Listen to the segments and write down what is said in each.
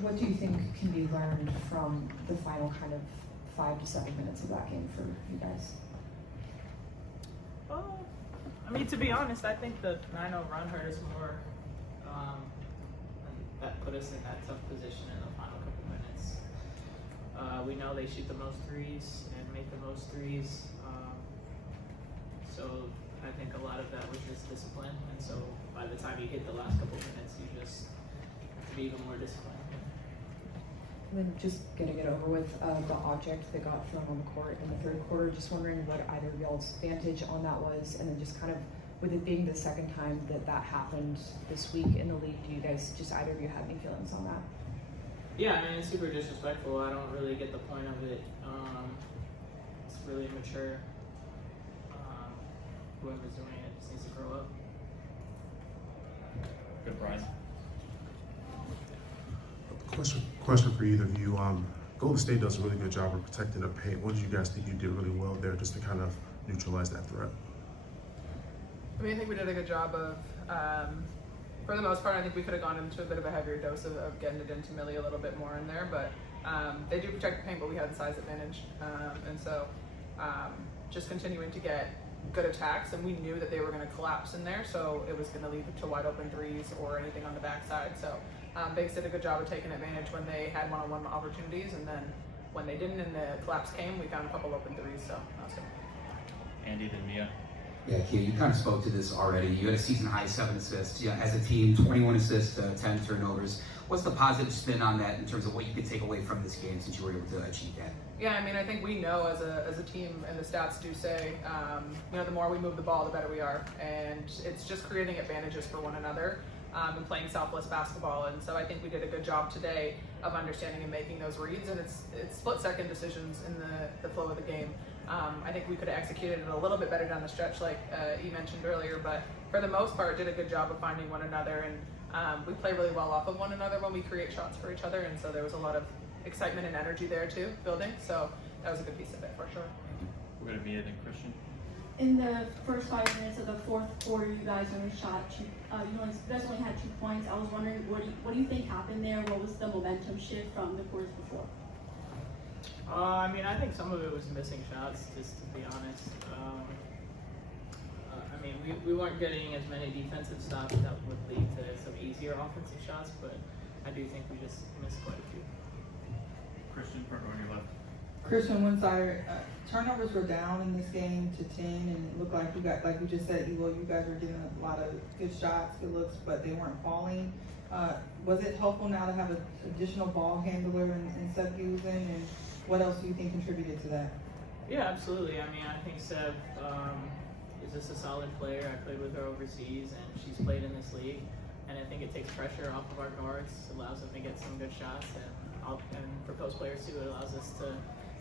What do you think can be learned from the final kind of 5 to 7 minutes of that game for you guys? I mean, to be honest, I think the 9-0 run hurt us more. That put us in that tough position in the final couple minutes. We know they shoot the most threes and make the most threes. So I think a lot of that was just discipline. And so by the time you hit the last couple minutes, you just have to be even more disciplined. And then just getting it over with, the object that got thrown on the court in the third quarter, just wondering what either of y'all's vantage on that was, and then just kind of with it being the second time that happened this week in the league, do you guys, just either of you have any feelings on that? Yeah, I mean, it's super disrespectful. I don't really get the point of it. It's really immature. Whoever's doing it just needs to grow up. Good, Brian. Question for either of you. Golden State does a really good job of protecting the paint. What did you guys think you did really well there just to kind of neutralize that threat? I mean, I think we did a good job of, for the most part, I think we could have gone into a bit of a heavier dose of getting it into Millie a little bit more in there, but they do protect the paint, but we had the size advantage. And so just continuing to get good attacks, and we knew that they were going to collapse in there, so it was going to lead to wide open threes or anything on the backside. So Bigs did a good job of taking advantage when they had one-on-one opportunities, and then when they didn't and the collapse came, we found a couple open threes, so that was good. Andy, then Mia. Yeah, Q, you kind of spoke to this already. You had a season high 7 assists. Yeah, as a team, 21 assists, 10 turnovers. What's the positive spin on that in terms of what you can take away from this game since you were able to achieve that? Yeah, I mean, I think we know as a team, and the stats do say, the more we move the ball, the better we are. And it's just creating advantages for one another and playing selfless basketball. And so I think we did a good job today of understanding and making those reads. And it's split-second decisions in the flow of the game. I think we could have executed it a little bit better down the stretch, like you mentioned earlier. But for the most part, did a good job of finding one another. And we play really well off of one another when we create shots for each other. And so there was a lot of excitement and energy there too, building. So that was a good piece of it for sure. We're going to Mia, then Christian. In the first 5 minutes of the fourth quarter, you guys only shot two. You guys only had 2 points. I was wondering, what do you think happened there? What was the momentum shift from the quarters before? I mean, I think some of it was missing shots, just to be honest. I mean, we weren't getting as many defensive stops that would lead to some easier offensive shots, but I do think we just missed quite a few. Christian, front row on your left. Christian, one side, turnovers were down in this game to 10, and it looked like like you just said, Evo, you guys were getting a lot of good shots, good looks, but they weren't falling. Was it helpful now to have an additional ball handler and Seb using, and what else do you think contributed to that? Yeah, absolutely. I mean, I think Seb is just a solid player. I played with her overseas, and she's played in this league, and I think it takes pressure off of our guards, allows them to get some good shots, and for post players too, it allows us to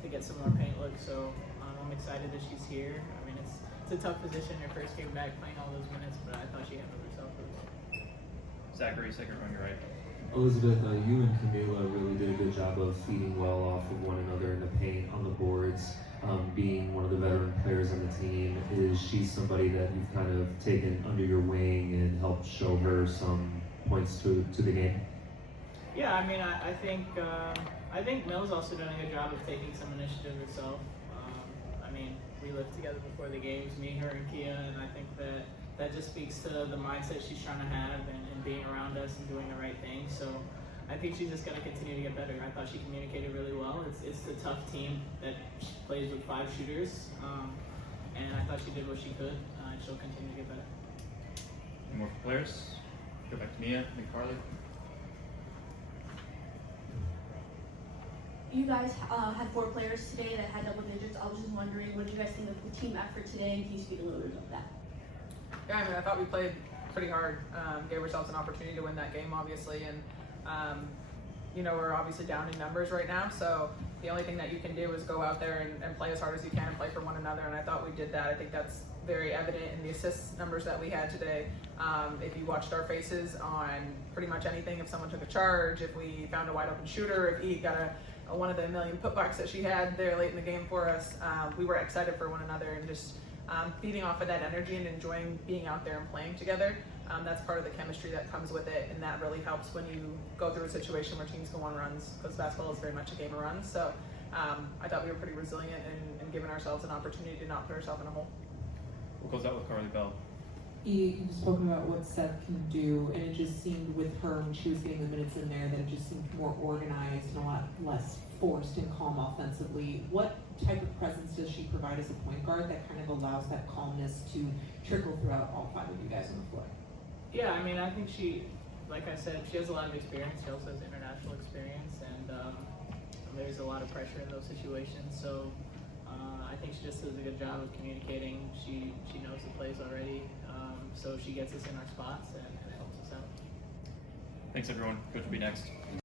get some more paint looks. So I'm excited that she's here. I mean, it's a tough position, your first game back playing all those minutes, but I thought she handled herself really well. Zachary, second row on your right. Elizabeth, you and Camila really did a good job of feeding well off of one another in the paint, on the boards. Being one of the veteran players on the team, is she somebody that you've kind of taken under your wing and helped show her some points to the game? Yeah, I mean, I think Mills also doing a good job of taking some initiative herself. I mean, we lived together before the games, me, her, and Kia, and I think that just speaks to the mindset she's trying to have and being around us and doing the right thing. So I think she's just going to continue to get better. I thought she communicated really well. It's a tough team that plays with 5 shooters, and I thought she did what she could, and she'll continue to get better. Any more players? Go back to Mia, then Carly. You guys had 4 players today that had double digits. I was just wondering, what did you guys think of the team effort today, and can you speak a little bit of that? Yeah, I mean, I thought we played pretty hard, gave ourselves an opportunity to win that game, obviously, and we're obviously down in numbers right now, so the only thing that you can do is go out there and play as hard as you can and play for one another, and I thought we did that. I think that's very evident in the assist numbers that we had today. If you watched our faces on pretty much anything, if someone took a charge, if we found a wide open shooter, if he got one of the million putbacks that she had there late in the game for us, we were excited for one another and just feeding off of that energy and enjoying being out there and playing together. That's part of the chemistry that comes with it, and that really helps when you go through a situation where teams go on runs, because basketball is very much a game of runs. So I thought we were pretty resilient and giving ourselves an opportunity to not put ourselves in a hole. What goes out with Carly Bell? You've spoken about what Seth can do, and it just seemed with her when she was getting the minutes in there that it just seemed more organized and a lot less forced and calm offensively. What type of presence does she provide as a point guard that kind of allows that calmness to trickle throughout all five of you guys on the floor? Yeah, I mean, I think she, like I said, she has a lot of experience. She also has international experience, and there's a lot of pressure in those situations. So I think she just does a good job of communicating. She knows the plays already, so she gets us in our spots and it helps us out. Thanks, everyone. Coach will be next.